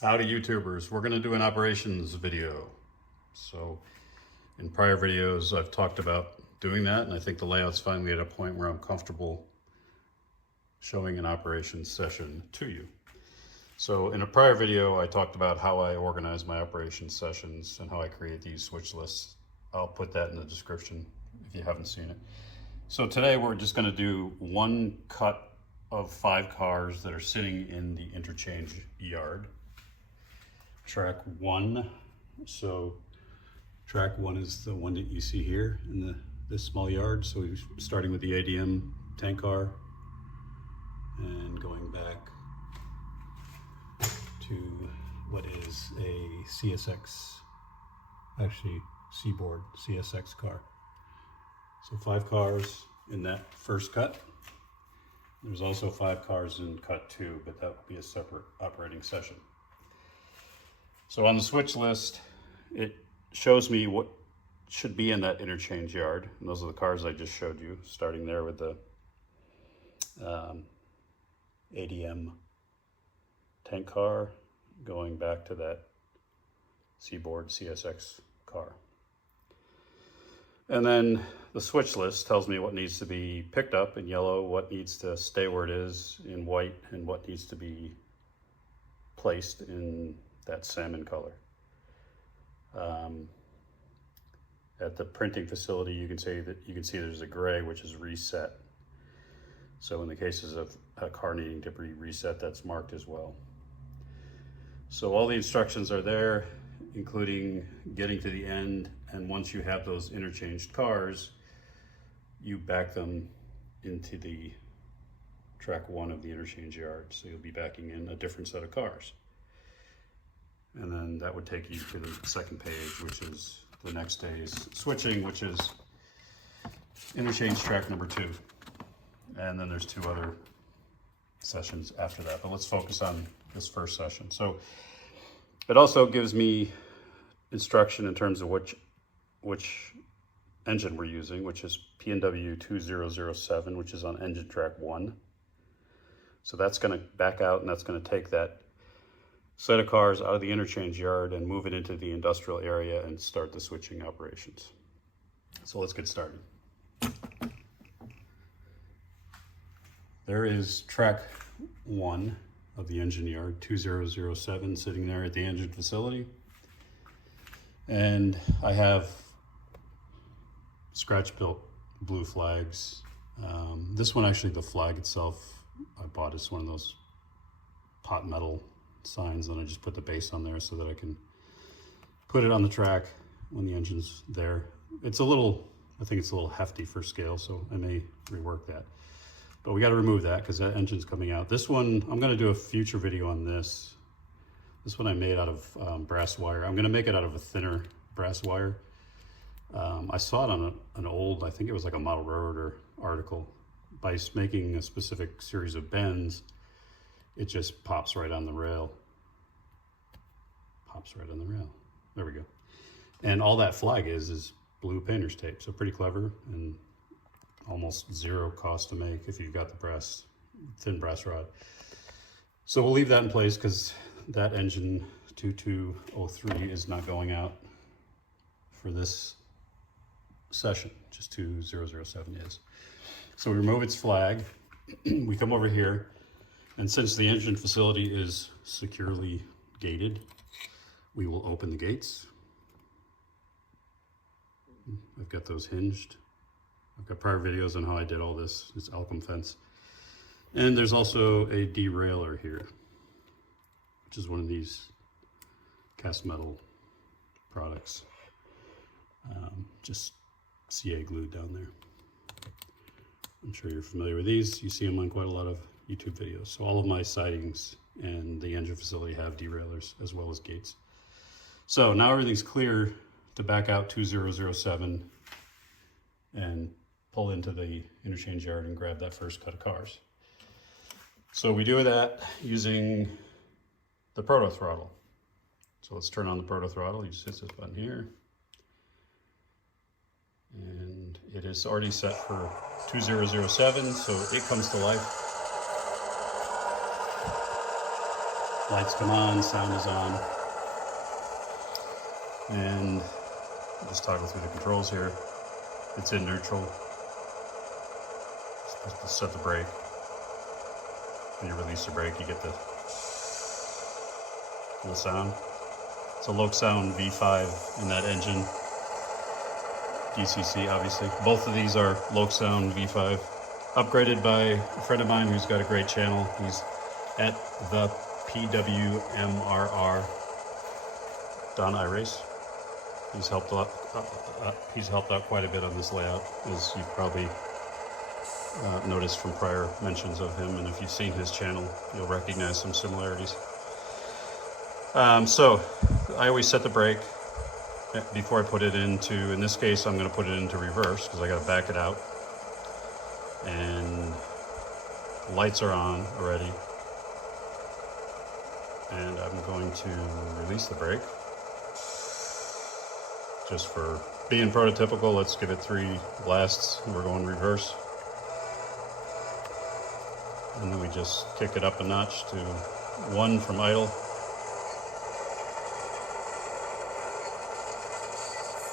Howdy YouTubers, we're going to do an operations video. So in prior videos I've talked about doing that, and I think the layout's finally at a point where I'm comfortable showing an operations session to you. So in a prior video I talked about how I organize my operations sessions and how I create these switch lists. I'll put that in the description if you haven't seen it. So today we're just going to do one cut of 5 cars that are sitting in the interchange yard. Track 1, so track 1 is the one that you see here in this small yard. So we're starting with the ADM tank car and going back to what is a CSX, actually Seaboard CSX car. So 5 cars in that first cut. There's also 5 cars in cut 2, but that will be a separate operating session. So on the switch list, it shows me what should be in that interchange yard. And those are the cars I just showed you, starting there with the ADM tank car, going back to that Seaboard CSX car. And then the switch list tells me what needs to be picked up in yellow, what needs to stay where it is in white, and what needs to be placed in that salmon color. At the printing facility, you can see there's a gray, which is reset. So in the cases of a car needing to be reset, that's marked as well. So all the instructions are there, including getting to the end. And once you have those interchanged cars, you back them into the track 1 of the interchange yard. So you'll be backing in a different set of cars. And then that would take you to the second page, which is the next day's switching, which is interchange track number 2. And then there's 2 other sessions after that, but let's focus on this first session. So it also gives me instruction in terms of which engine we're using, which is P&W 2007, which is on engine track 1. So that's going to back out, and that's going to take that set of cars out of the interchange yard and move it into the industrial area and start the switching operations. So let's get started. There is track 1 of the engine yard, 2007, sitting there at the engine facility. And I have scratch-built blue flags. This one, actually, the flag itself, I bought as one of those pot metal signs, and I just put the base on there so that I can put it on the track when the engine's there. It's a little, I think it's a little hefty for scale, so I may rework that. But we got to remove that because that engine's coming out. This one, I'm going to do a future video on this. This one I made out of brass wire. I'm going to make it out of a thinner brass wire. I saw it on an old, I think it was like a model railroader article. By making a specific series of bends, it just pops right on the rail. Pops right on the rail. There we go. And all that flag is blue painter's tape. So pretty clever and almost zero cost to make if you've got the thin brass rod. So we'll leave that in place because that engine 2203 is not going out for this session, just 2007 is. So we remove its flag, we come over here, and since the engine facility is securely gated, we will open the gates. I've got those hinged. I've got prior videos on how I did all this. It's Elcom fence. And there's also a derailleur here, which is one of these cast metal products. Just CA glued down there. I'm sure you're familiar with these. You see them on quite a lot of YouTube videos. So all of my sidings and the engine facility have derailleurs as well as gates. So now everything's clear to back out 2007 and pull into the interchange yard and grab that first cut of cars. So we do that using the proto throttle. So let's turn on the proto throttle. You just hit this button here. And it is already set for 2007, so it comes to life. Lights come on, sound is on. And just toggle through the controls here. It's in neutral. Supposed to set the brake. When you release the brake, you get the sound. It's a Loksound V5 in that engine. DCC, obviously. Both of these are Loksound V5. Upgraded by a friend of mine who's got a great channel. He's at the PWMRR. Don iRace. He's helped out quite a bit on this layout, as you've probably noticed from prior mentions of him, and if you've seen his channel, you'll recognize some similarities. So I always set the brake before I put it into, in this case, I'm going to put it into reverse because I got to back it out. And lights are on already. And I'm going to release the brake. Just for being prototypical, let's give it 3 blasts. We're going reverse. And then we just kick it up a notch to 1 from idle.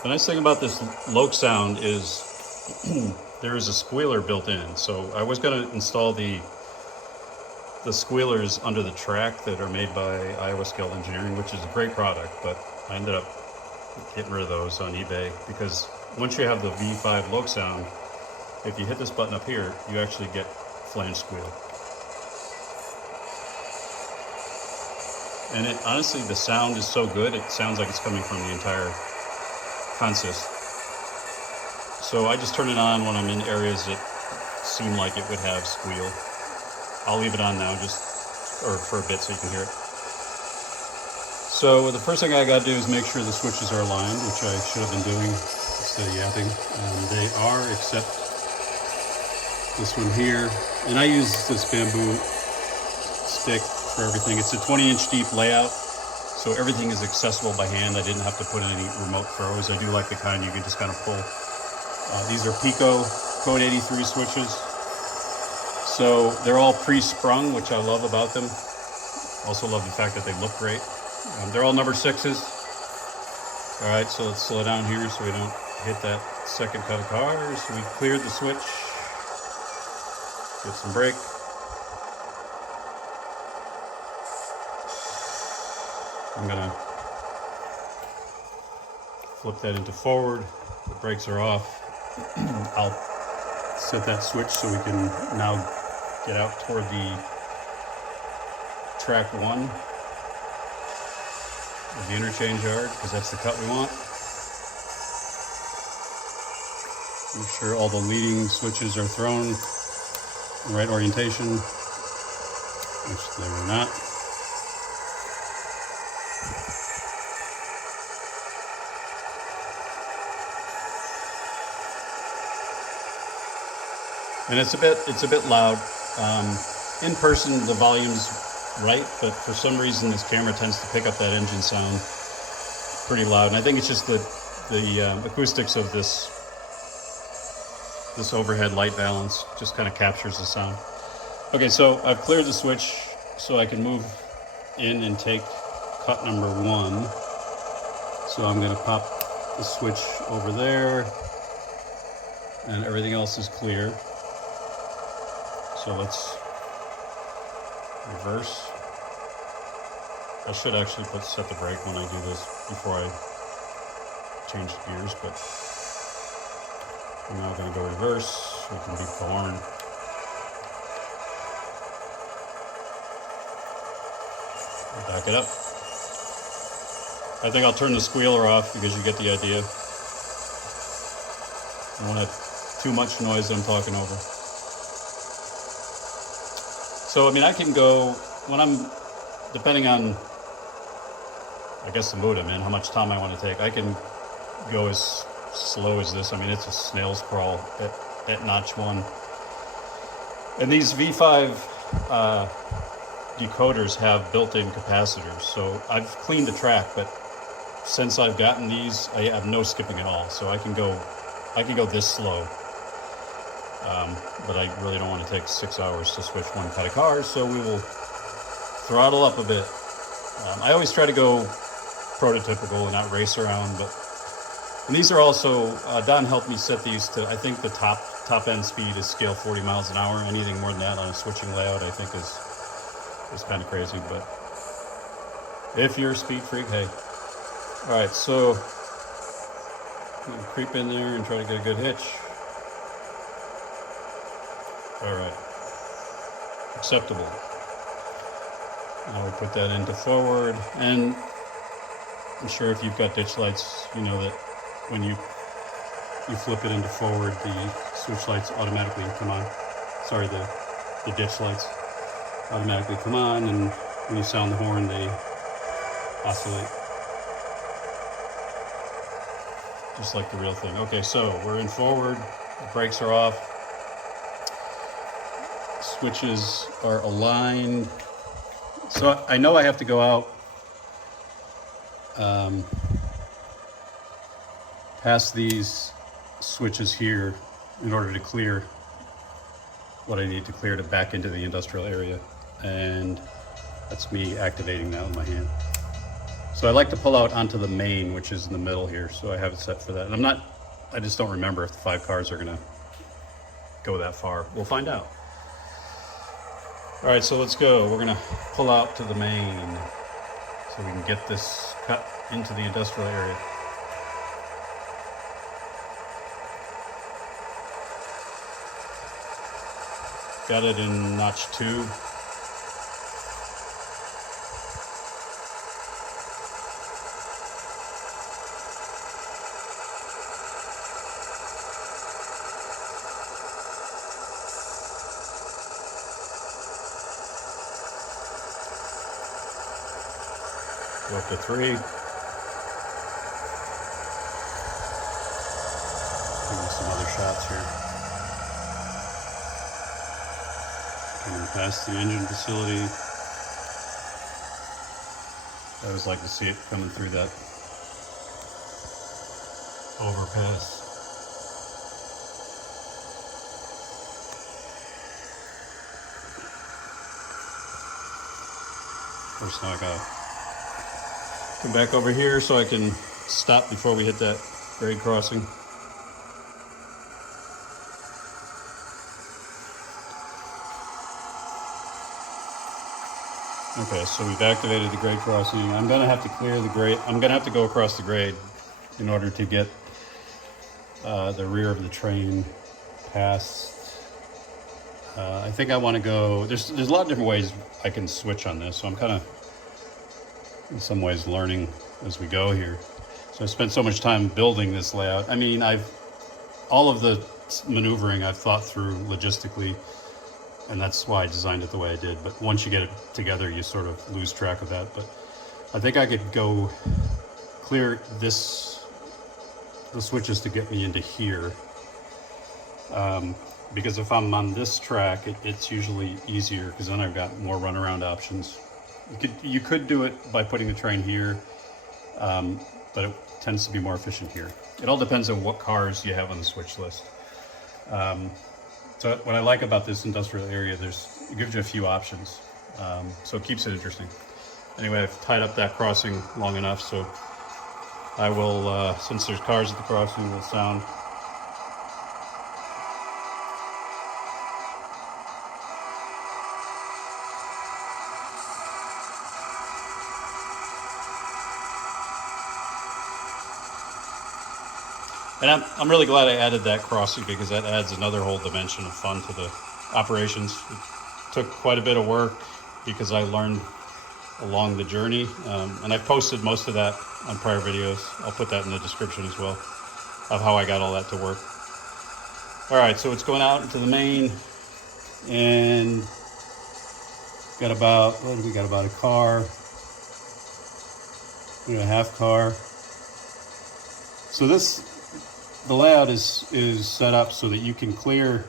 The nice thing about this Loksound is there is a squealer built in. So I was going to install the squealers under the track that are made by Iowa Scale Engineering, which is a great product, but I ended up getting rid of those on eBay because once you have the V5 Loksound, if you hit this button up here, you actually get flange squeal. And it honestly, the sound is so good, it sounds like it's coming from the entire consist. So I just turn it on when I'm in areas that seem like it would have squeal. I'll leave it on now for a bit so you can hear it. So the first thing I got to do is make sure the switches are aligned, which I should have been doing instead of yapping. They are, except this one here. And I use this bamboo stick for everything. It's a 20-inch deep layout, so everything is accessible by hand. I didn't have to put in any remote throws. I do like the kind you can just kind of pull. These are Pico Code 83 switches. So they're all pre-sprung, which I love about them. Also love the fact that they look great. They're all number 6s. All right, so let's slow down here so we don't hit that second cut of cars. We cleared the switch. Get some brake. I'm gonna flip that into forward. The brakes are off. I'll set that switch so we can now get out toward the track 1 of the interchange yard, because that's the cut we want. Make sure all the leading switches are thrown in the right orientation, which they were not. And it's a bit loud. In person, the volume's right, but for some reason this camera tends to pick up that engine sound pretty loud. And I think it's just the acoustics of this overhead light balance just kind of captures the sound. Okay, so I've cleared the switch so I can move in and take cut number 1. So I'm gonna pop the switch over there, and everything else is clear. So let's reverse. I should actually set the brake when I do this before I change gears, but I'm now going to go reverse. We can beep the horn. Back it up. I think I'll turn the squealer off because you get the idea. I don't want to have too much noise that I'm talking over. So, I mean, I can go, when I'm, depending on, I guess the mood I'm in, how much time I want to take, I can go as slow as this. I mean, it's a snail's crawl at notch 1. And these V5 decoders have built-in capacitors. So I've cleaned the track, but since I've gotten these, I have no skipping at all. So I can go this slow. But I really don't want to take 6 hours to switch one cut of cars, so we will throttle up a bit. I always try to go prototypical and not race around, but and these are also, Don helped me set these to, I think the top end speed is scale 40 miles an hour. Anything more than that on a switching layout I think is kind of crazy, but if you're a speed freak, hey. All right, so creep in there and try to get a good hitch. All right, acceptable. Now we'll put that into forward, and I'm sure if you've got ditch lights, you know that when you flip it into forward, the switch lights automatically come on. Sorry, the ditch lights automatically come on, and when you sound the horn, they oscillate. Just like the real thing. Okay, so we're in forward, the brakes are off, switches are aligned. So I know I have to go out past these switches here in order to clear what I need to clear to back into the industrial area, and that's me activating that with my hand. So I like to pull out onto the main, which is in the middle here, so I have it set for that. And I just don't remember if the 5 cars are gonna go that far. We'll find out. All right, so let's go. We're gonna pull out to the main so we can get this cut into the industrial area. Got it in notch 2. Go up to 3. Give you some other shots here. Coming past the engine facility. I always like to see it coming through that overpass. Of course, now I gotta come back over here so I can stop before we hit that grade crossing. Okay, so we've activated the grade crossing. I'm gonna have to clear the grade. I'm gonna have to go across the grade in order to get the rear of the train past. I think I want to go. There's a lot of different ways I can switch on this, so I'm kind of in some ways learning as we go here. So I spent so much time building this layout. I mean, all of the maneuvering I've thought through logistically, and that's why I designed it the way I did. But once you get it together, you sort of lose track of that. But I think I could go clear the switches to get me into here. Because if I'm on this track, it's usually easier because then I've got more runaround options. You could do it by putting the train here, but it tends to be more efficient here. It all depends on what cars you have on the switch list. So what I like about this industrial area, it gives you a few options, so it keeps it interesting. Anyway, I've tied up that crossing long enough, so I will, since there's cars at the crossing, we'll sound. And I'm really glad I added that crossing because that adds another whole dimension of fun to the operations. It took quite a bit of work because I learned along the journey, and I've posted most of that on prior videos. I'll put that in the description as well of how I got all that to work. All right, so it's going out into the main, and got about, what do we got, about a car, a half car. So the layout is set up so that you can clear,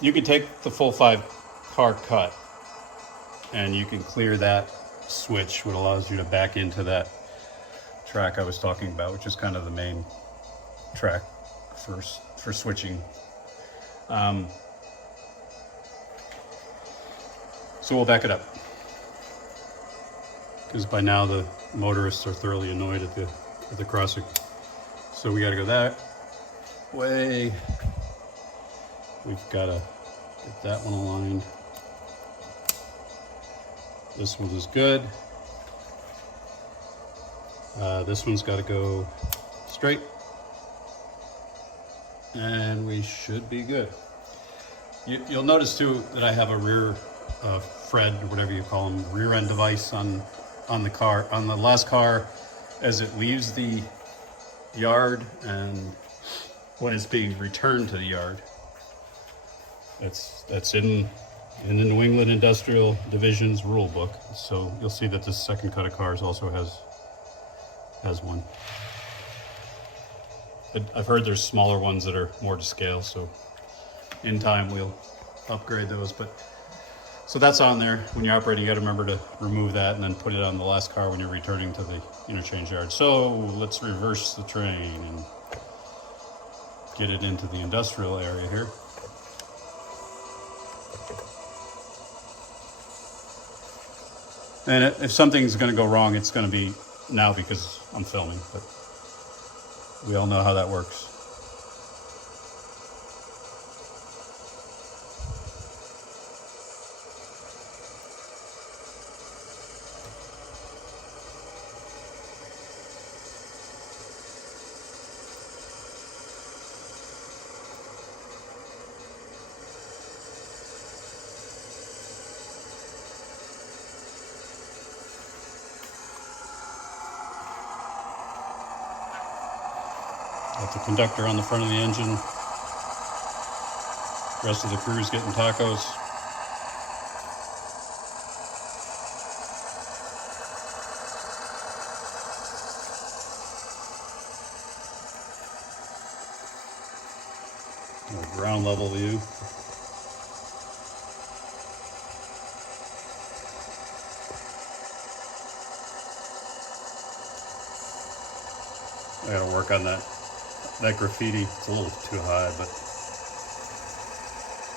you can take the full 5 car cut and you can clear that switch, which allows you to back into that track I was talking about, which is kind of the main track for switching. So we'll back it up. because by now the motorists are thoroughly annoyed at the crossing. So we got to go that way. We've got to get that one aligned. This one is good. This one's got to go straight, and we should be good. You'll notice too that I have a rear Fred, or whatever you call them, rear end device on the car, on the last car, as it leaves the yard and when it's being returned to the yard. That's in the New England Industrial Division's rule book. So you'll see that this second cut of cars also has one. I've heard there's smaller ones that are more to scale, so in time we'll upgrade those. But so that's on there. When you're operating, you got to remember to remove that and then put it on the last car when you're returning to the interchange yard. So let's reverse the train and get it into the industrial area here. And if something's going to go wrong, it's going to be now because I'm filming, but we all know how that works. Got the conductor on the front of the engine. The rest of the crew's getting tacos. A ground level view. I gotta work on that graffiti. It's a little too high, but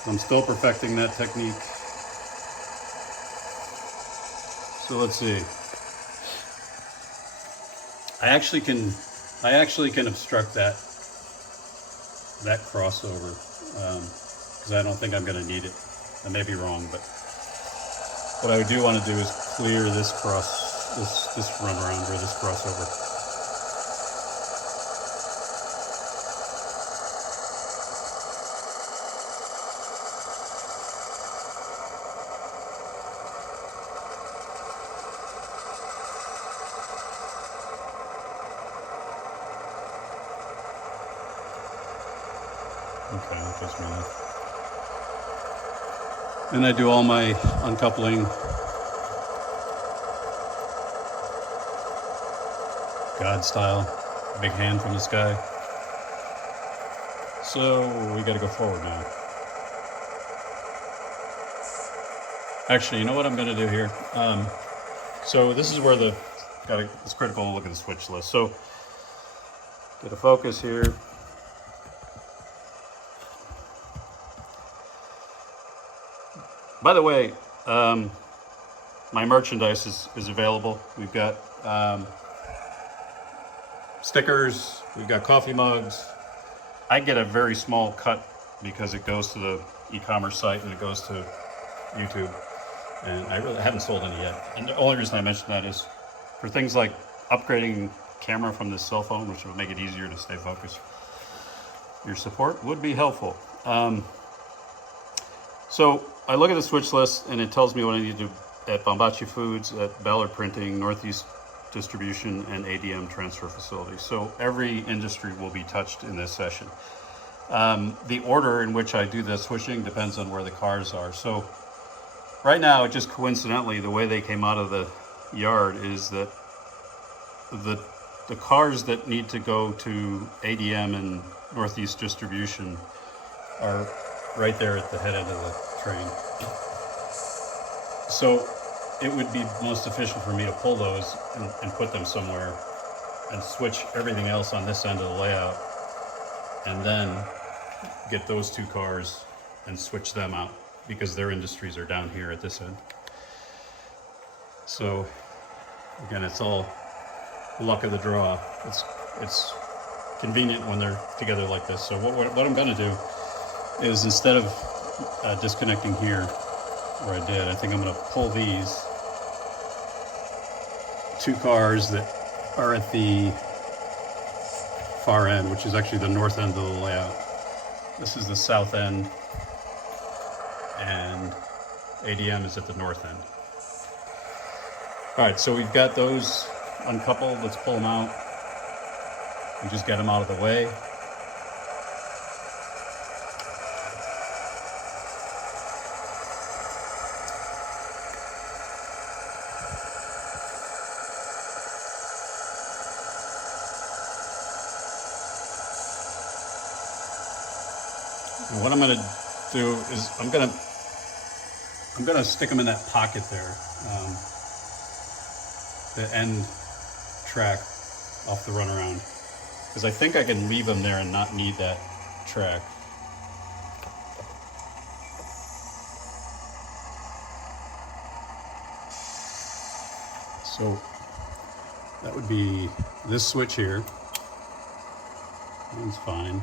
I'm still perfecting that technique. So let's see. I actually can obstruct that crossover because I don't think I'm going to need it. I may be wrong, but what I do want to do is clear this runaround or this crossover. Okay, that goes me off. And I do all my uncoupling. God style, big hand from the sky. So we gotta go forward now. Actually, you know what I'm gonna do here? So this is where it's critical to look at the switch list. So get a focus here. By the way, my merchandise is available. We've got stickers, we've got coffee mugs. I get a very small cut because it goes to the e-commerce site and it goes to YouTube. And I really haven't sold any yet. And the only reason I mention that is for things like upgrading camera from this cell phone, which would make it easier to stay focused. Your support would be helpful. So I look at the switch list and it tells me what I need to do at Bombachi Foods, at Ballard Printing, Northeast Distribution, and ADM Transfer Facility. So every industry will be touched in this session. The order in which I do the switching depends on where the cars are. So right now, just coincidentally, the way they came out of the yard is that the cars that need to go to ADM and Northeast Distribution are right there at the head end of the train. So it would be most efficient for me to pull those and put them somewhere and switch everything else on this end of the layout and then get those two cars and switch them out because their industries are down here at this end. So Again, it's all luck of the draw. It's convenient when they're together like this. So what I'm going to do is, instead of disconnecting here where I did, I think I'm going to pull these two cars that are at the far end, which is actually the north end of the layout. This is the south end, and ADM is at the north end. All right, so we've got those uncoupled. Let's pull them out and just get them out of the way. And what I'm going to do is I'm going to stick them in that pocket there, the end track off the runaround, because I think I can leave them there and not need that track. So that would be this switch here. That's fine.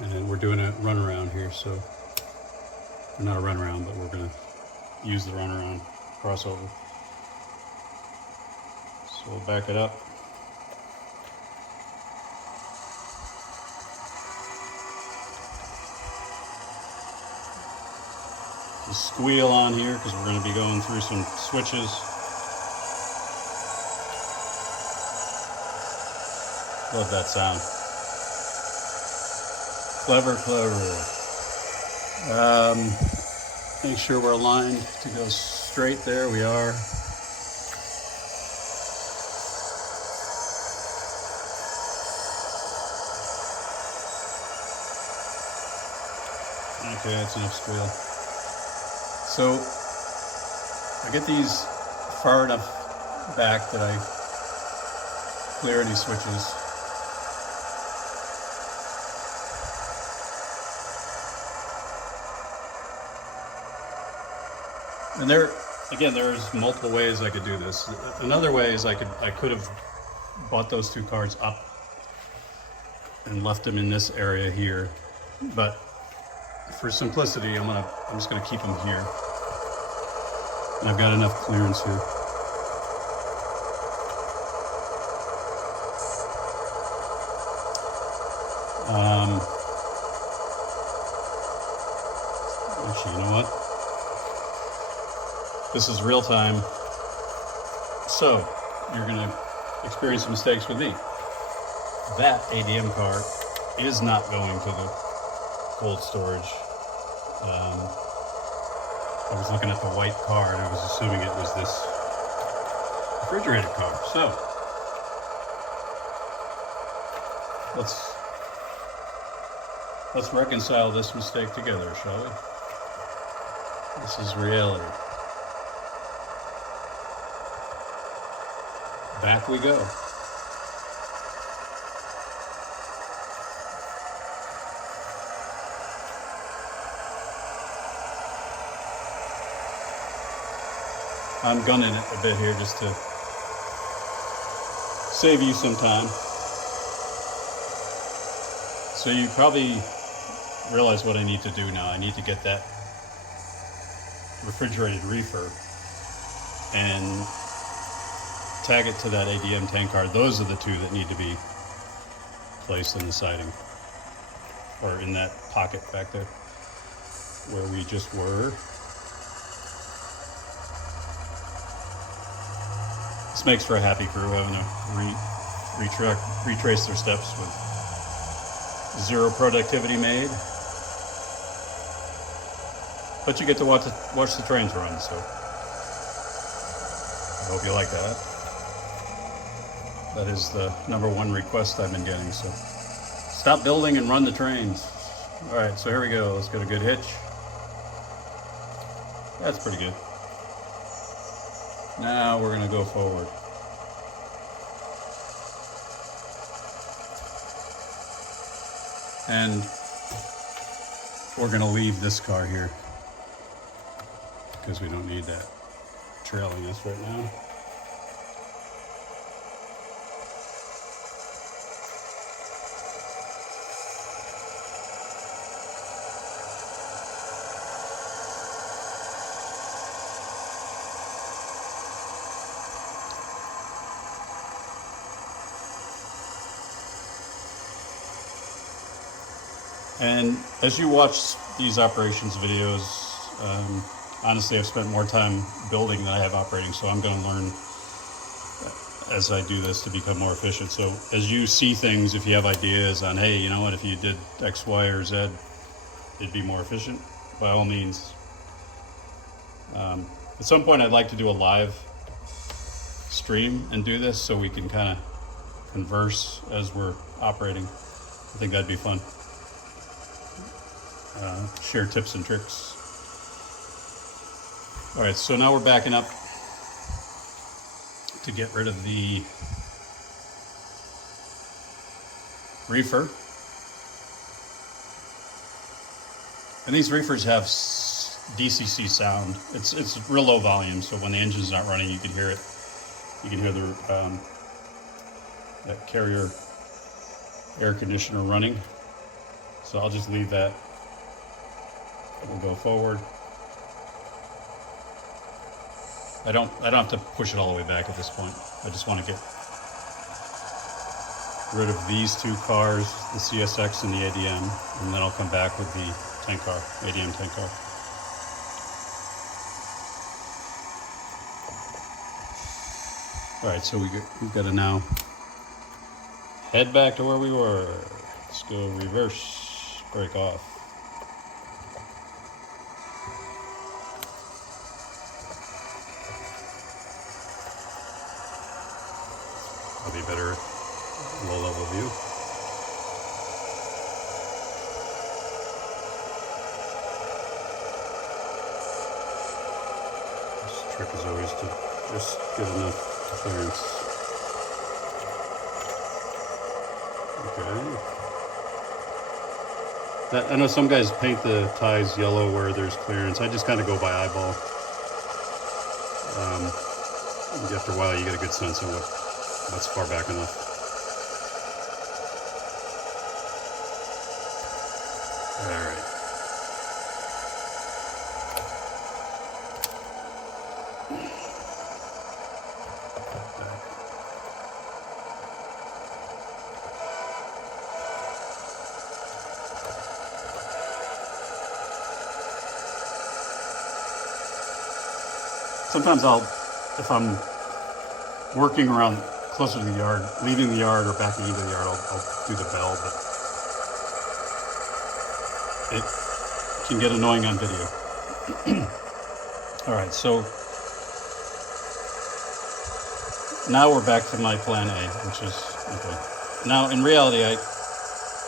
And we're doing a runaround here, so not a runaround, but we're going to use the runaround crossover. So we'll back it up. The squeal on here because we're going to be going through some switches. Love that sound. Clever, clever. Make sure we're aligned to go straight. There we are. Okay, that's enough squeal. So I get these far enough back that I clear any switches. And there's multiple ways I could do this. Another way is I could have bought those two cards up and left them in this area here, but for simplicity, I'm just gonna keep them here. And I've got enough clearance here. Actually, you know what? This is real time, so you're going to experience some mistakes with me. That ADM car is not going to the cold storage. I was looking at the white car and I was assuming it was this refrigerated car. So let's reconcile this mistake together, shall we? This is reality. Back we go. I'm gunning it a bit here just to save you some time. So you probably realize what I need to do now. I need to get that refrigerated reefer and tag it to that ADM tank card. Those are the two that need to be placed in the siding, or in that pocket back there where we just were. This makes for a happy crew, having to retrace their steps with zero productivity made. But you get to watch the trains run, so I hope you like that. That is the #1 request I've been getting, so stop building and run the trains. All right, so here we go. Let's get a good hitch. That's pretty good. Now we're gonna go forward. And we're gonna leave this car here because we don't need that trailing us right now. And as you watch these operations videos, honestly, I've spent more time building than I have operating, so I'm going to learn as I do this to become more efficient. So as you see things, if you have ideas on, hey, you know what, if you did X, Y, or Z, it'd be more efficient, by all means. At some point, I'd like to do a live stream and do this so we can kind of converse as we're operating. I think that'd be fun. Share tips and tricks. All right, so now we're backing up to get rid of the reefer. And these reefers have DCC sound. It's real low volume, so when the engine's not running, you can hear it. You can hear the that Carrier air conditioner running. So I'll just leave that. We'll go forward. I don't have to push it all the way back at this point. I just want to get rid of these two cars, the CSX and the ADM, and then I'll come back with the tank car, ADM tank car. All right, so we've got to now head back to where we were. Let's go reverse, break off. Probably better low level view. This trick is always to just get enough clearance. Okay. I know some guys paint the ties yellow where there's clearance. I just kind of go by eyeball. After a while, you get a good sense of what's far back enough. All right. Sometimes if I'm working around closer to the yard, leaving the yard or backing into the yard, I'll do the bell, but it can get annoying on video. All right, so now we're back to my plan A, which is, okay. Now, in reality, I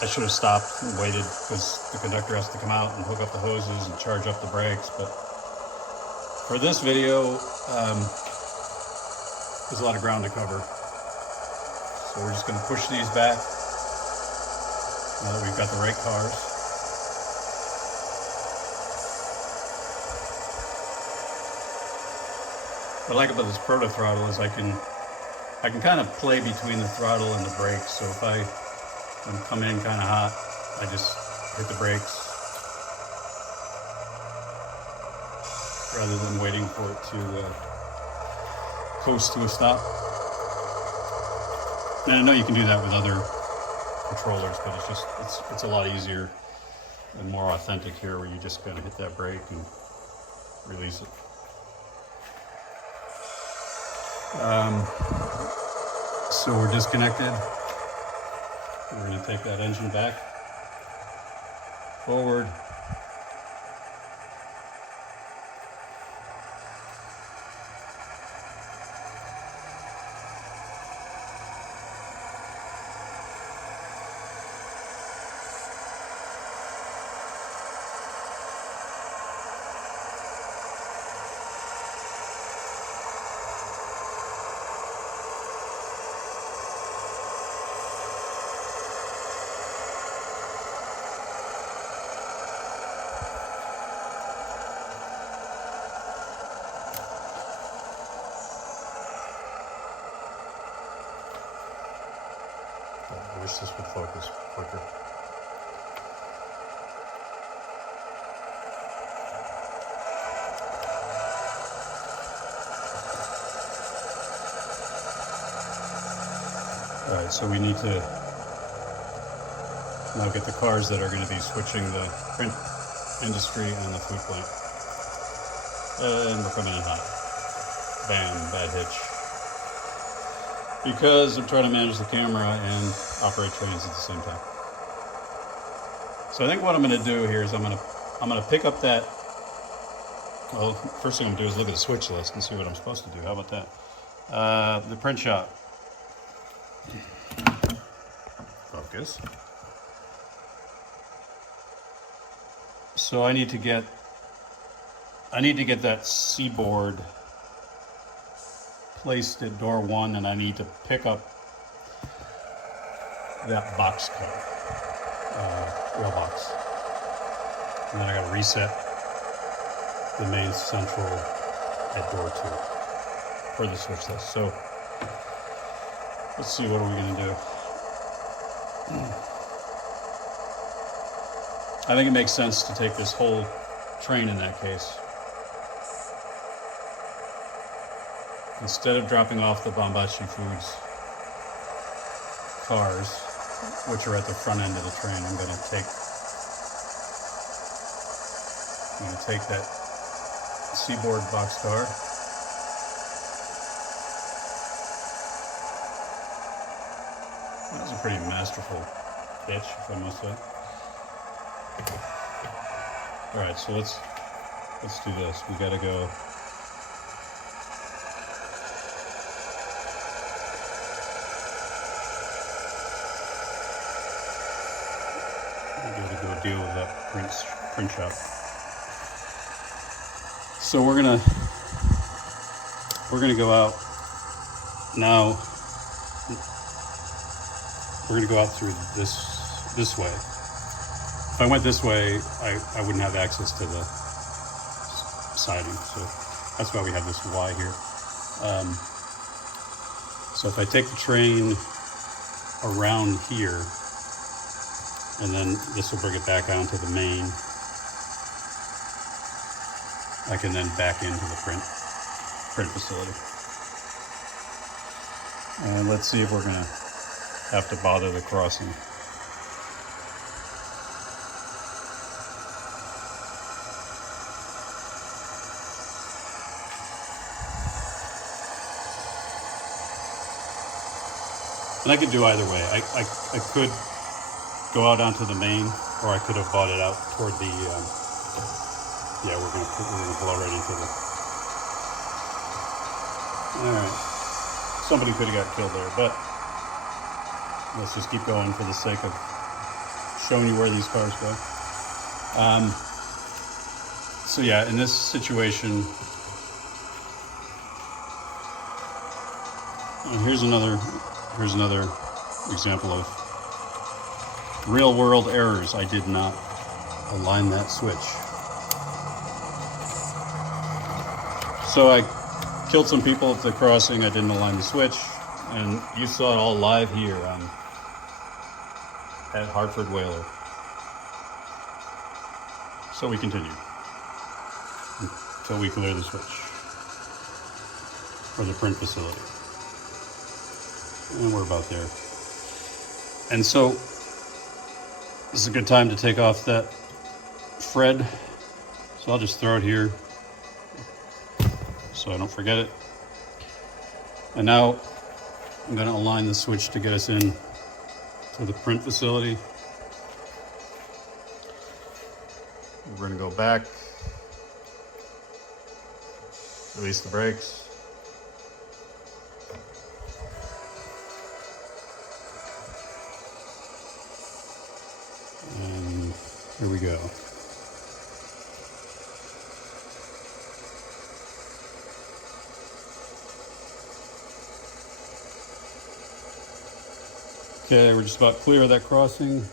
should have stopped and waited because the conductor has to come out and hook up the hoses and charge up the brakes, but for this video, there's a lot of ground to cover. So we're just going to push these back now that we've got the right cars. What I like about this proto throttle is I can kind of play between the throttle and the brakes. So if I'm coming in kind of hot, I just hit the brakes rather than waiting for it to coast to a stop. And I know you can do that with other controllers, but it's a lot easier and more authentic here, where you just kind of hit that brake and release it. So we're disconnected. We're going to take that engine back, forward. I wish this would focus quicker. All right, so we need to Now get the cars that are going to be switching the print industry and the food plant. And we're coming in hot. Bam, bad hitch. Because I'm trying to manage the camera and operate trains at the same time. So I think what I'm going to do here is I'm going to pick up that. Well, first thing I'm going to do is look at the switch list and see what I'm supposed to do. How about that? The print shop. Focus. So I need to get that C-board placed at door 1, and I need to pick up that box cover, wheel box. And then I got to reset the main central at door 2 for the switch list. So let's see, what are we going to do? I think it makes sense to take this whole train in that case. Instead of dropping off the Bombachi Foods cars, which are at the front end of the train, I'm going to take that C-board boxcar. That was a pretty masterful hitch, if I must say. All right, so let's do this. We got to go. We got to go deal with that print shop. So we're gonna go out now. We're gonna go out through this way. If I went this way, I wouldn't have access to the siding, so that's why we have this Y here. So if I take the train around here, and then this will bring it back onto the main, I can then back into the print facility. And let's see if we're gonna have to bother the crossing. And I could do either way. I could go out onto the main, or I could have bought it out toward the. Yeah, we're gonna blow right into the. All right, somebody could have got killed there, but let's just keep going for the sake of showing you where these cars go. So yeah, in this situation, here's another example of real world errors. I did not align that switch. So I killed some people at the crossing. I didn't align the switch, and you saw it all live here at Hartford Whaler. So we continue until we clear the switch for the print facility. And we're about there. And so this is a good time to take off that Fred. So I'll just throw it here so I don't forget it. And now I'm going to align the switch to get us in to the print facility. We're going to go back, release the brakes. And here we go. Okay, we're just about clear of that crossing.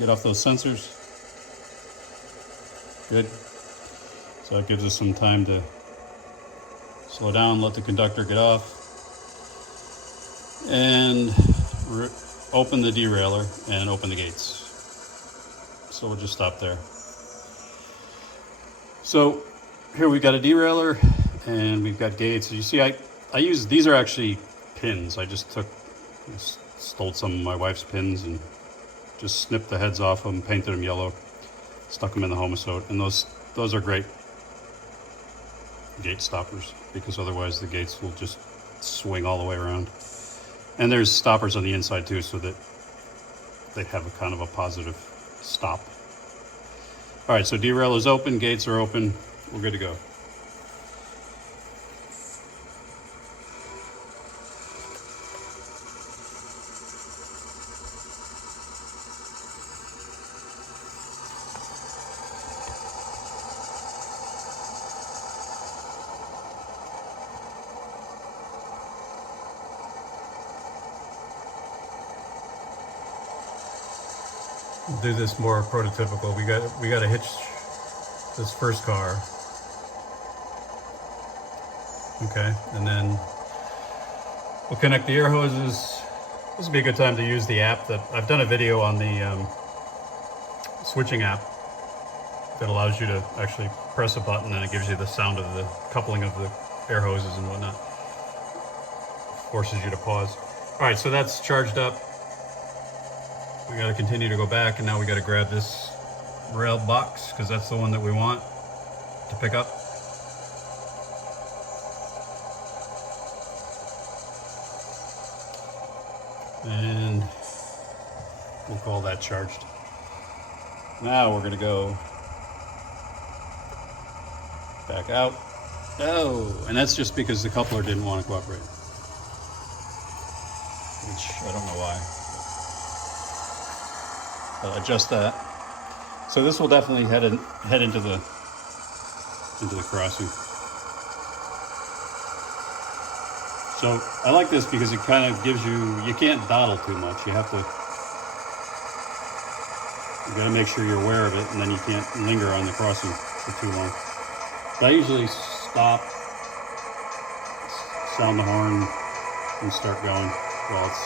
Get off those sensors. Good. So that gives us some time to slow down, let the conductor get off, and open the derailleur and open the gates. So we'll just stop there. So here we've got a derailleur and we've got gates. You see, I use, these are actually pins. I just stole some of my wife's pins and Just snipped the heads off them, painted them yellow, stuck them in the Homasote, and those are great gate stoppers, because otherwise the gates will just swing all the way around. And there's stoppers on the inside too, so that they have a kind of a positive stop. All right, so derail is open, gates are open, we're good to go. We'll do this more prototypical. We got to hitch this first car. Okay, and then we'll connect the air hoses. This would be a good time to use the app that I've done a video on, the switching app that allows you to actually press a button and it gives you the sound of the coupling of the air hoses and whatnot. Forces you to pause. All right, so that's charged up. We got to continue to go back, and now we got to grab this rail box because that's the one that we want to pick up. And we'll call that charged. Now we're going to go back out. Oh, and that's just because the coupler didn't want to cooperate, which I don't know why. Adjust that. So this will definitely head into the crossing. So I like this because it kind of gives you can't dawdle too much. You got to make sure you're aware of it, and then you can't linger on the crossing for too long. But I usually stop, sound the horn, and start going while it's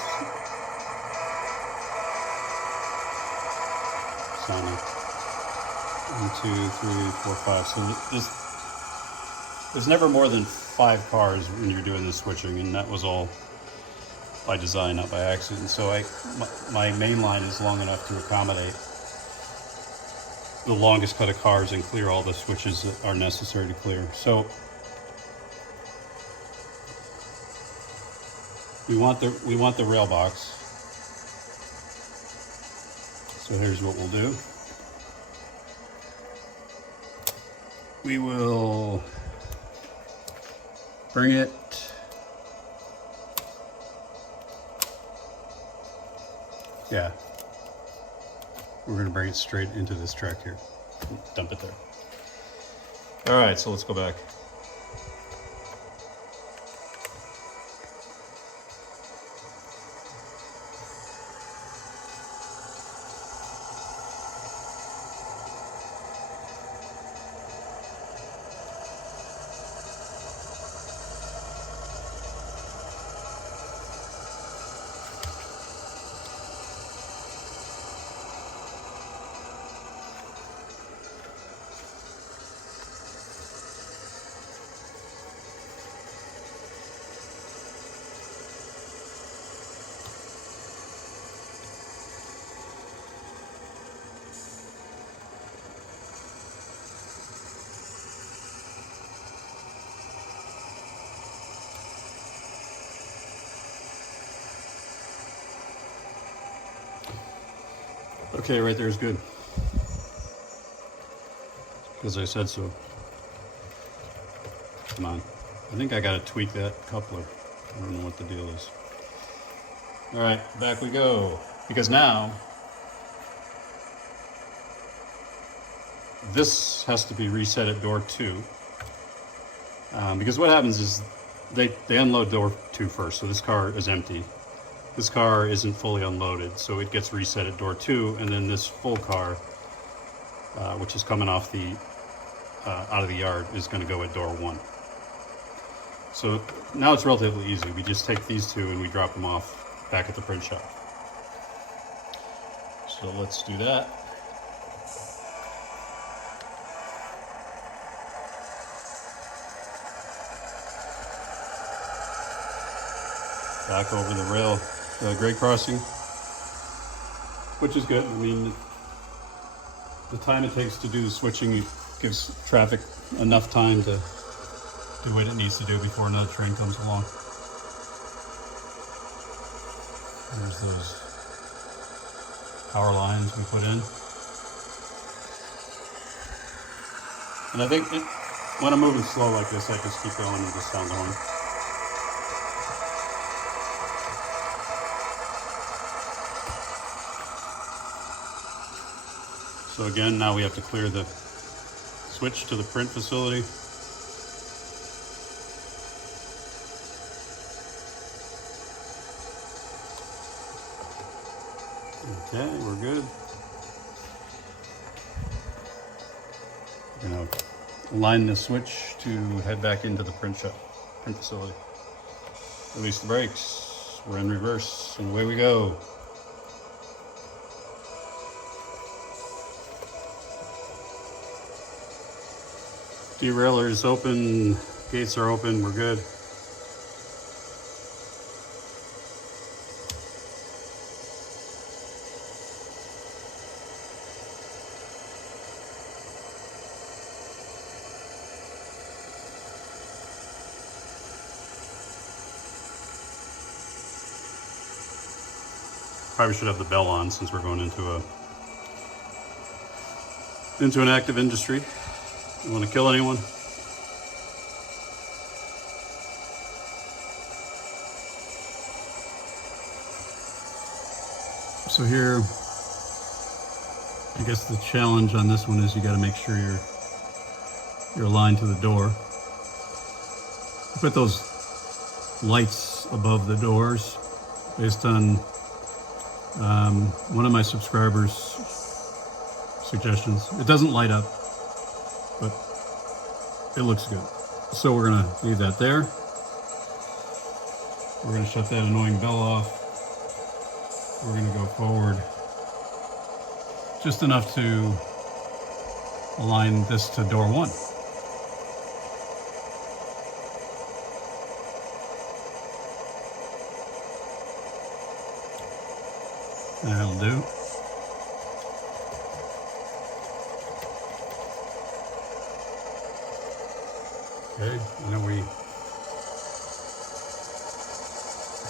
sounding. 1, 2, 3, 4, 5. So there's never more than 5 cars when you're doing this switching, and that was all by design, not by accident. So my main line is long enough to accommodate the longest cut of cars and clear all the switches that are necessary to clear. So we want the rail box. So here's what we'll do. We will bring it we're going to bring it straight into this track here. Dump it there. All right, so let's go back. Okay, right there is good. Because I said so. Come on. I think I gotta tweak that coupler. I don't know what the deal is. All right, back we go. Because now, this has to be reset at door 2. Because what happens is they unload door 2 first, so this car is empty. This car isn't fully unloaded, so it gets reset at door 2, and then this full car, which is coming off the out of the yard, is going to go at door 1. So now it's relatively easy. We just take these 2 and we drop them off back at the print shop. So let's do that. Back over the rail, grade crossing. which is good. I mean, the time it takes to do the switching gives traffic enough time to do what it needs to do before another train comes along. There's those power lines we put in. And I think when I'm moving slow like this, I just keep going and just sound the horn. So again, now we have to clear the switch to the print facility. Okay, we're good. We're gonna align the switch to head back into the print facility. Release the brakes. We're in reverse, and away we go. Derailleur is open, gates are open, we're good. Probably should have the bell on since we're going into an active industry. You want to kill anyone? So here, I guess the challenge on this one is you got to make sure you're aligned to the door. Put those lights above the doors based on one of my subscribers' suggestions. It doesn't light up, but it looks good. So we're gonna leave that there. We're gonna shut that annoying bell off. We're gonna go forward just enough to align this to door 1. That'll do. Okay, and then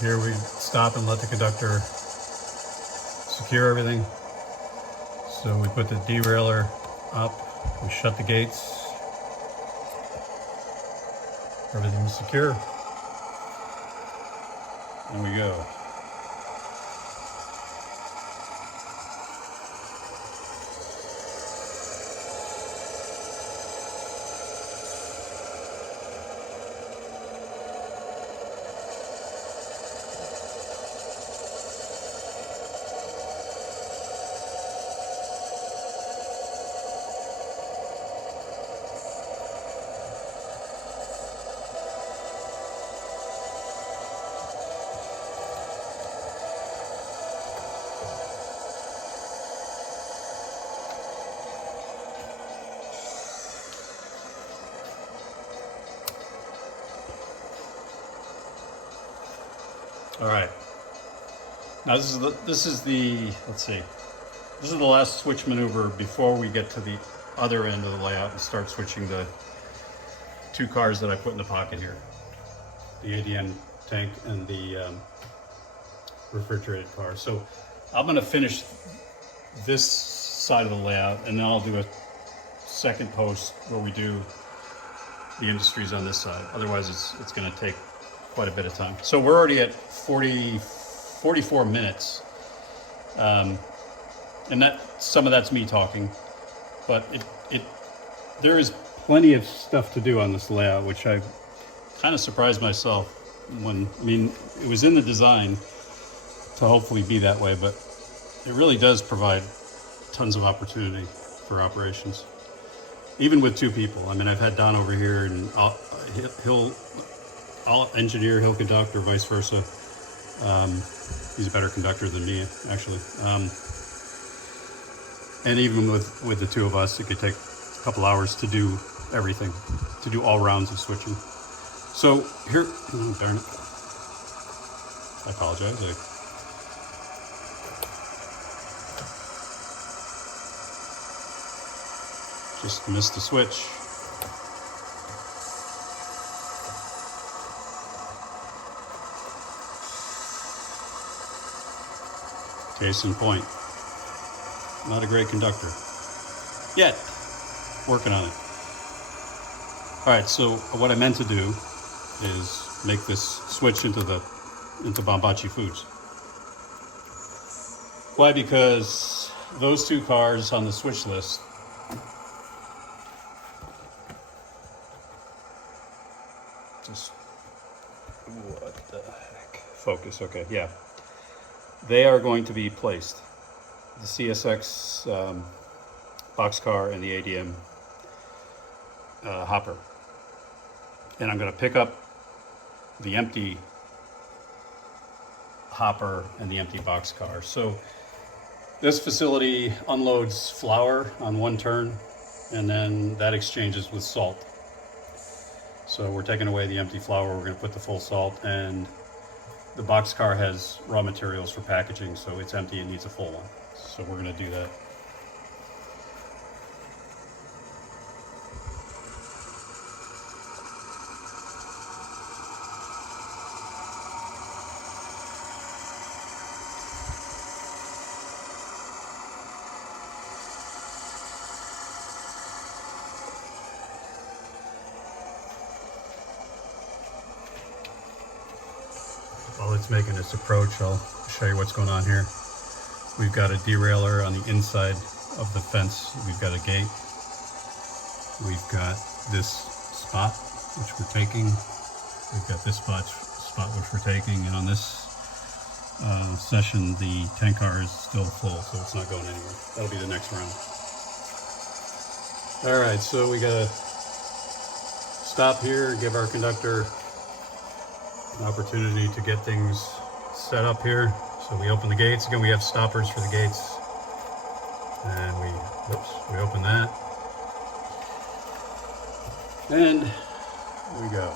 here we stop and let the conductor secure everything. So we put the derailleur up, we shut the gates, everything's secure. And we go. All right. Now this is the last switch maneuver before we get to the other end of the layout and start switching the 2 cars that I put in the pocket here, the ADM tank and the refrigerated car. So I'm going to finish this side of the layout, and then I'll do a second post where we do the industries on this side. Otherwise, it's going to take quite a bit of time. So we're already at 44 minutes. And some of that's me talking, but there is plenty of stuff to do on this layout, which I kind of surprised myself it was in the design to hopefully be that way, but it really does provide tons of opportunity for operations, even with 2 people. I mean, I've had Don over here, and I'll engineer, he'll conduct, or vice versa. He's a better conductor than me, actually. And even with the 2 of us, it could take a couple hours to do everything, to do all rounds of switching. So here, darn it. I apologize. Just missed the switch. Case in point. Not a great conductor. Yet. Working on it. Alright, so what I meant to do is make this switch into Bombachi Foods. Why? Because those two cars on the switch list just what the heck? Focus, okay, yeah. They are going to be placed. The CSX boxcar and the ADM hopper. And I'm going to pick up the empty hopper and the empty boxcar. So this facility unloads flour on one turn, and then that exchanges with salt. So we're taking away the empty flour, we're going to put the full salt, and the boxcar has raw materials for packaging, so it's empty, it needs a full one. So we're going to do that. While it's making its approach, I'll show you what's going on here. We've got a derailleur on the inside of the fence. We've got a gate. We've got this spot, which we're taking. We've got this spot which we're taking. And on this session, the tank car is still full, so it's not going anywhere. That'll be the next round. All right, so we gotta stop here, give our conductor an opportunity to get things set up here. So we open the gates. Again, we have stoppers for the gates. And we open that. And we go.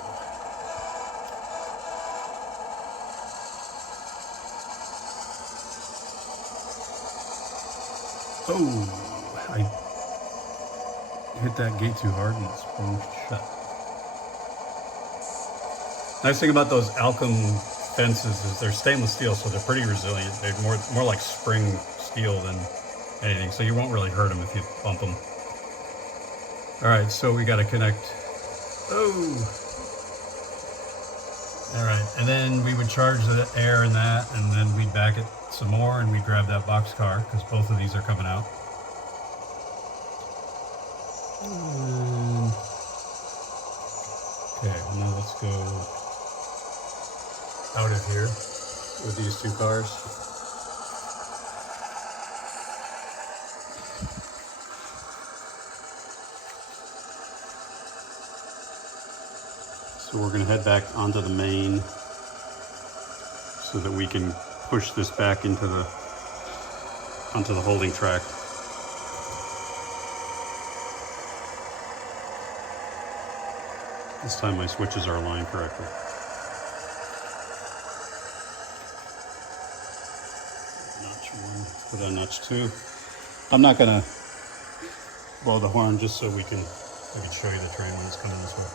Oh, I hit that gate too hard and it's sprung shut. Nice thing about those Alchem fences is they're stainless steel, so they're pretty resilient. They're more like spring steel than anything, so you won't really hurt them if you bump them. All right, so we got to connect. Oh, all right, and then we would charge the air in that, and then we'd back it some more, and we'd grab that box car because both of these are coming out. Okay, now let's go out of here with these two cars. So we're going to head back onto the main so that we can push this back onto the holding track. This time my switches are aligned correctly. Notch 1, put on notch 2. I'm not gonna blow the horn just so I can show you the train when it's coming this way.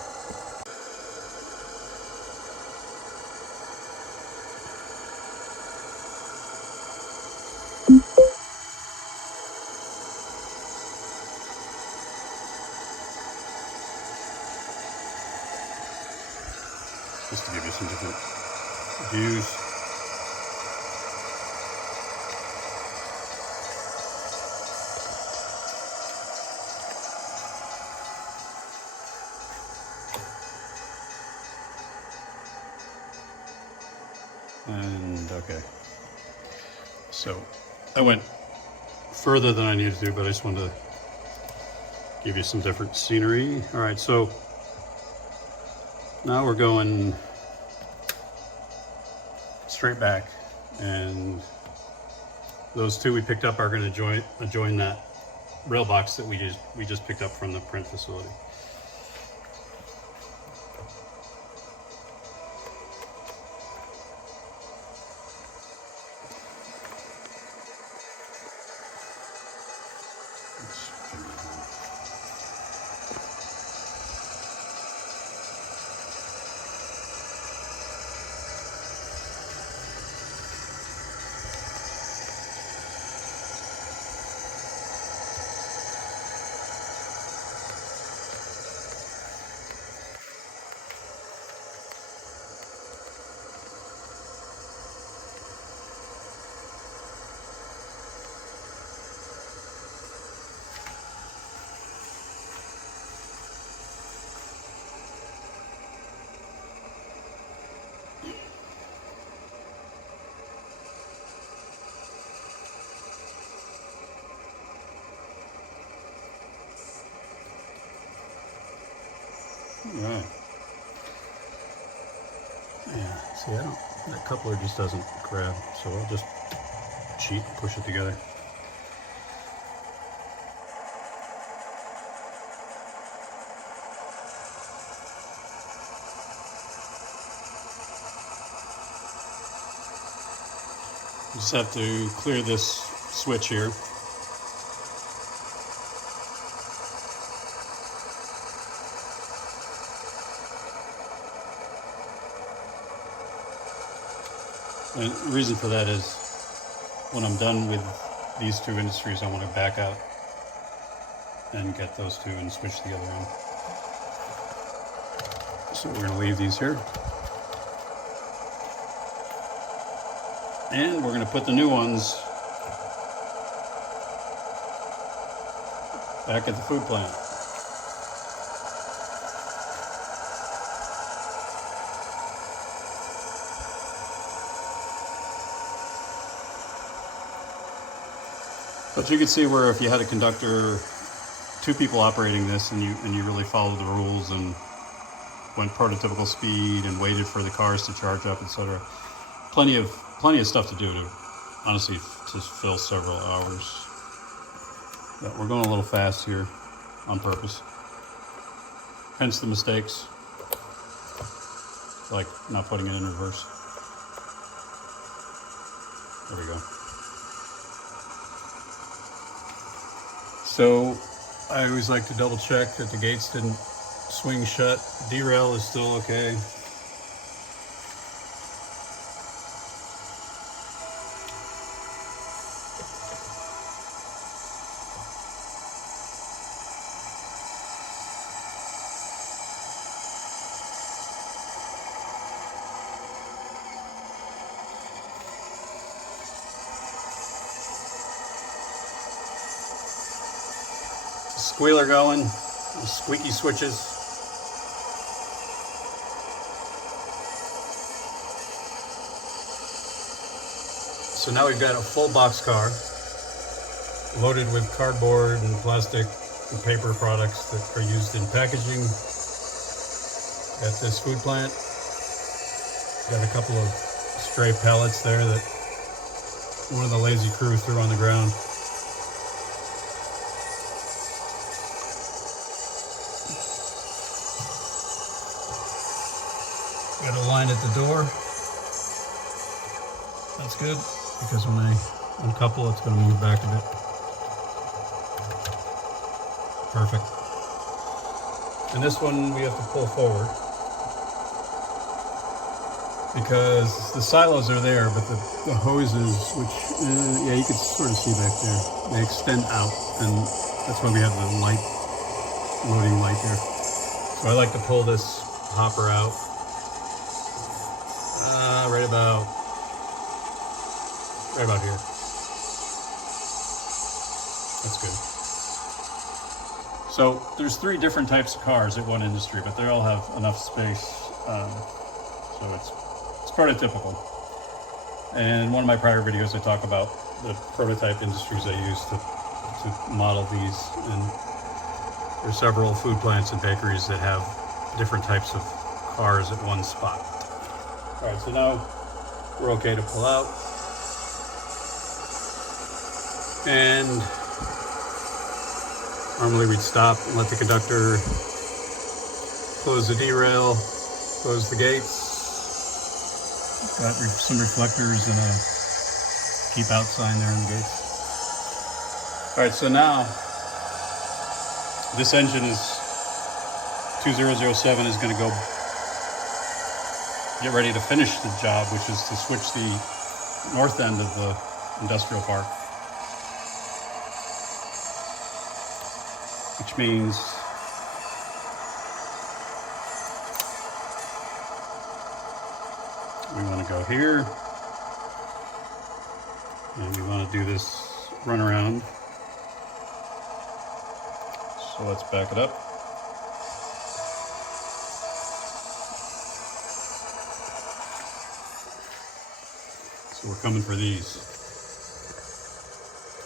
Just to give you some different views. And okay, so I went further than I needed to, but I just wanted to give you some different scenery. All right, so now we're going straight back, and those two we picked up are going to join that rail box that we just picked up from the print facility. Right. Yeah, see, that coupler just doesn't grab, so I'll just cheat and push it together. Just have to clear this switch here. And the reason for that is when I'm done with these two industries, I want to back out and get those two and switch the other end. So we're going to leave these here. And we're going to put the new ones back at the food plant. But you can see where if you had a conductor, two people operating this, and you really followed the rules and went prototypical speed and waited for the cars to charge up, etc. Plenty of stuff to do to honestly to fill several hours. But we're going a little fast here on purpose. Hence the mistakes, like not putting it in reverse. There we go. So I always like to double check that the gates didn't swing shut. Derail is still okay. Squealer going, squeaky switches. So now we've got a full boxcar loaded with cardboard and plastic and paper products that are used in packaging at this food plant. Got a couple of stray pallets there that one of the lazy crew threw on the ground. Got a line at the door. That's good, because when I uncouple, it's going to move back a bit. Perfect. And this one we have to pull forward, because the silos are there, but the hoses, which, yeah, you can sort of see back there, they extend out, and that's why we have the light, loading light there. So I like to pull this hopper out. Right about here. That's good. So there's 3 different types of cars at one industry, but they all have enough space, so it's prototypical. And in one of my prior videos, I talk about the prototype industries I use to model these, and there's several food plants and bakeries that have different types of cars at one spot. All right, so now we're okay to pull out. And normally we'd stop and let the conductor close the derail, close the gates. Got some reflectors and a keep out sign there on the gates. All right, so now this engine is 2007 is going to go get ready to finish the job, which is to switch the north end of the industrial park. Which means we want to go here, and we want to do this run around. So let's back it up. So we're coming for these.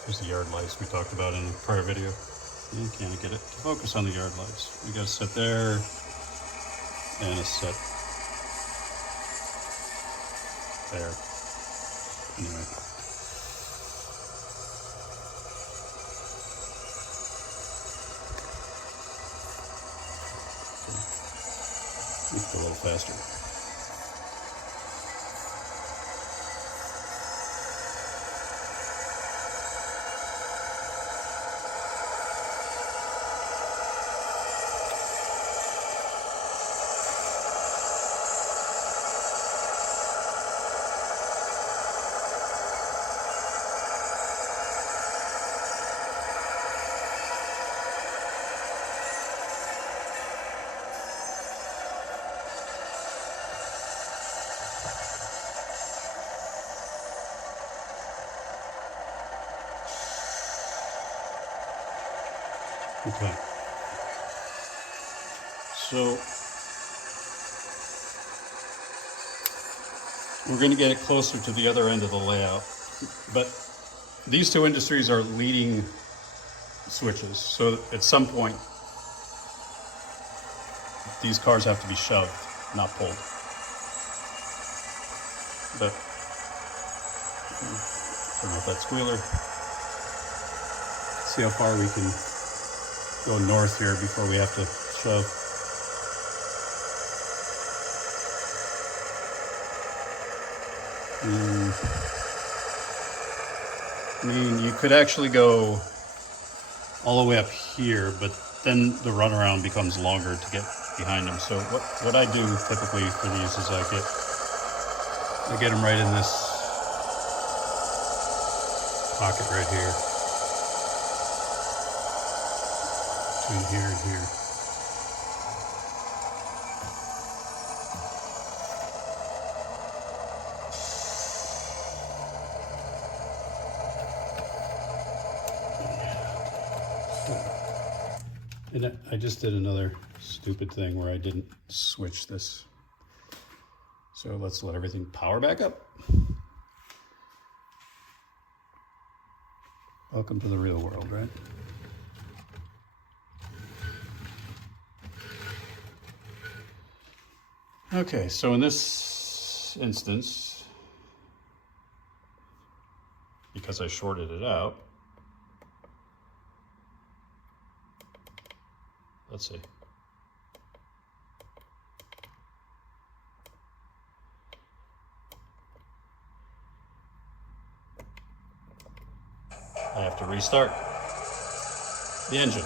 There's the yard lights we talked about in a prior video. You can't get it to focus on the yard lights. You gotta sit there, and a set there. Anyway. Make it a little faster. Okay. So we're going to get it closer to the other end of the layout, but these two industries are leading switches. So at some point, these cars have to be shoved, not pulled. But turn off that squealer. See how far we can go north here before we have to shove. I mean, you could actually go all the way up here, but then the runaround becomes longer to get behind them. So what I do typically for these is I get them right in this pocket right here. Between here and here. And I just did another stupid thing where I didn't switch this. So let's let everything power back up. Welcome to the real world, right? Okay, so in this instance, because I shorted it out, let's see. I have to restart the engine.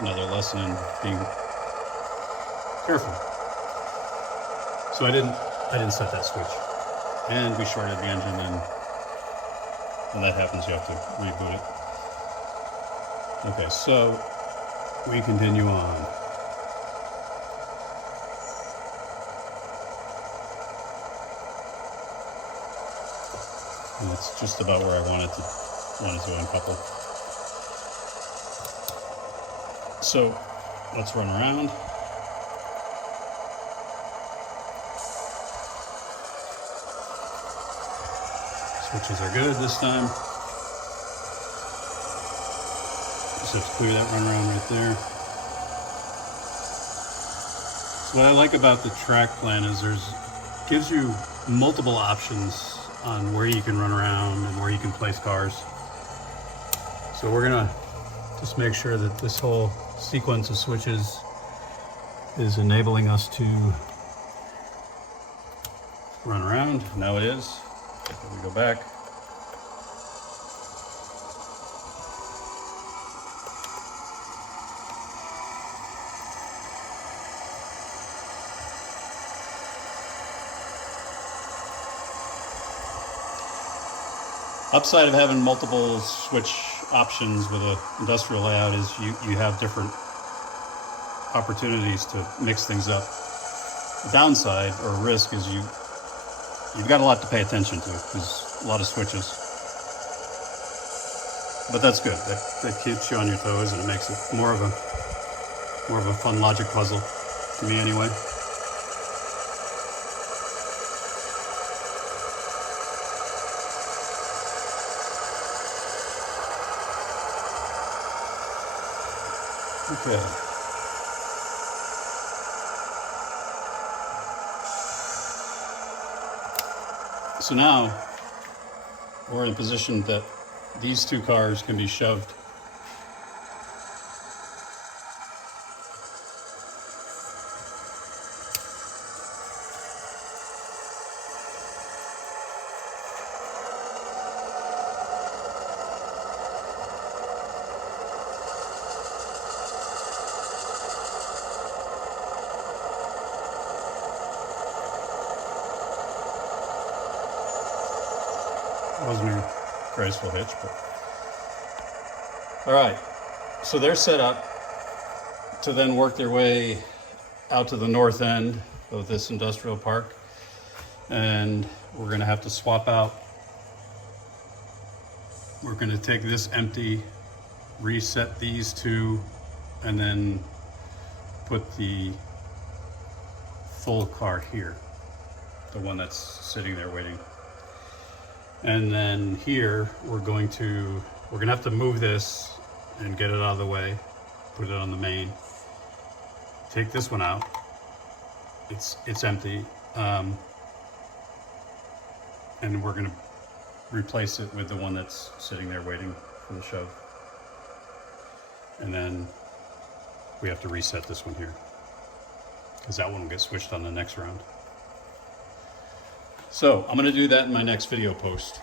Another lesson in being careful. So I didn't set that switch, and we shorted the engine, and when that happens, you have to reboot it. Okay, so we continue on. And it's just about where I wanted to uncouple. So let's run around. Switches are good this time. Just have to clear that runaround right there. So what I like about the track plan is gives you multiple options on where you can run around and where you can place cars. So we're gonna just make sure that this whole sequence of switches is enabling us to run around. Now it is. We go back. Upside of having multiple switch options with an industrial layout is you have different opportunities to mix things up. Downside or risk is you've got a lot to pay attention to. There's a lot of switches. But that's good. That keeps you on your toes, and it makes it more of a fun logic puzzle to me anyway. Okay. So now we're in a position that these two cars can be shoved wasn't a graceful hitch, but all right. So they're set up to then work their way out to the north end of this industrial park, and we're going to have to swap out. We're going to take this empty, reset these two, and then put the full car here, the one that's sitting there waiting. And then here we're going to have to move this and get it out of the way, put it on the main, take this one out. It's empty, and we're going to replace it with the one that's sitting there waiting for the shove. And then we have to reset this one here, because that one will get switched on the next round. So I'm going to do that in my next video post.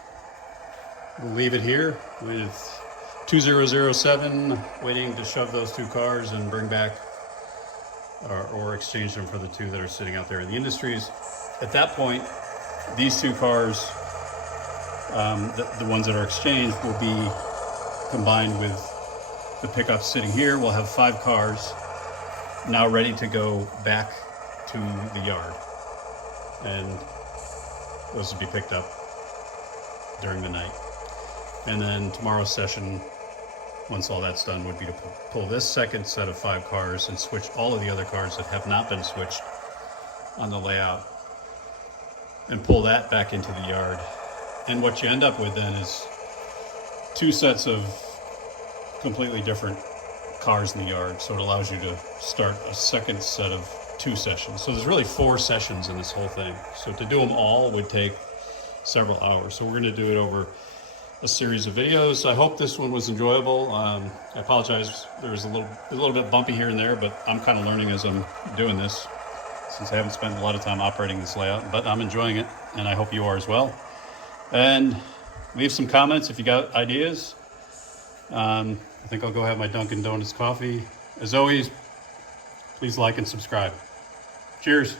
We'll leave it here with 2007 waiting to shove those two cars and bring back or exchange them for the two that are sitting out there in the Industries. At that point, these two cars, the ones that are exchanged, will be combined with the pickup sitting here. We'll have 5 cars now ready to go back to the yard, and those will be picked up during the night. And then tomorrow's session, once all that's done, would be to pull this second set of 5 cars and switch all of the other cars that have not been switched on the layout and pull that back into the yard. And what you end up with then is 2 sets of completely different cars in the yard. So it allows you to start a second set of 2 sessions. So there's really 4 sessions in this whole thing. So to do them all would take several hours. So we're going to do it over a series of videos. I hope this one was enjoyable. I apologize, there was a little bit bumpy here and there, but I'm kind of learning as I'm doing this, since I haven't spent a lot of time operating this layout, but I'm enjoying it, and I hope you are as well. And leave some comments if you got ideas. I think I'll go have my Dunkin' Donuts coffee. As always, please like and subscribe. Cheers.